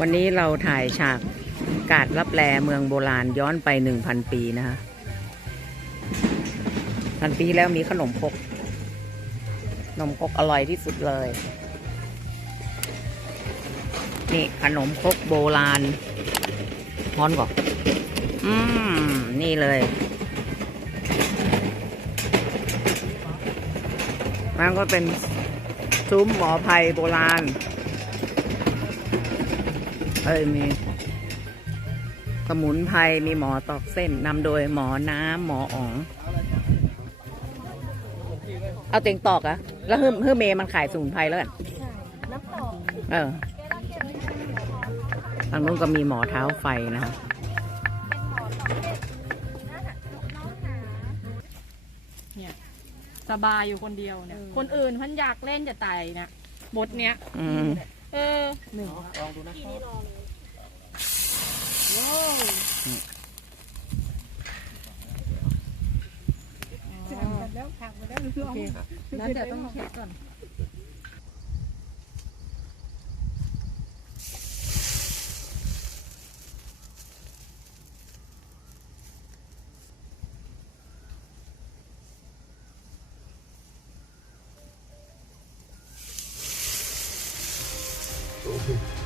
วันนี้เราถ่ายฉากกาดรับแลเมืองโบราณย้อนไปหนึ่งพันปีนะคะพันปีแล้วมีขนมคกขนมคกอร่อยที่สุดเลย นี่ขนมคกโบราณฮ้อนก่อนอืม นี่เลยมันก็เป็นซุ้มหมอภัยโบราณ เอ้ยมี สมุนไพรมีหมอตอกเส้นนำโดยหมอน้ำหมออ๋อง เอาเต็งตอกอะแล้วเฮือเฮือเมย์มันขายสมุนไพรแล้วกันน้ำตกเออทางนู้นก็มีหมอเท้าไฟนะคะเนี่ยสบายอยู่คนเดียวเนี่ย คนอื่นเพันอยากเล่นจะตายนะบทเนี้ย อืม เออหนึ่งลองดูนะแล้วผักมาแล้วลองแล้วเดี๋ยวต้องเช็ดก่อน Okay.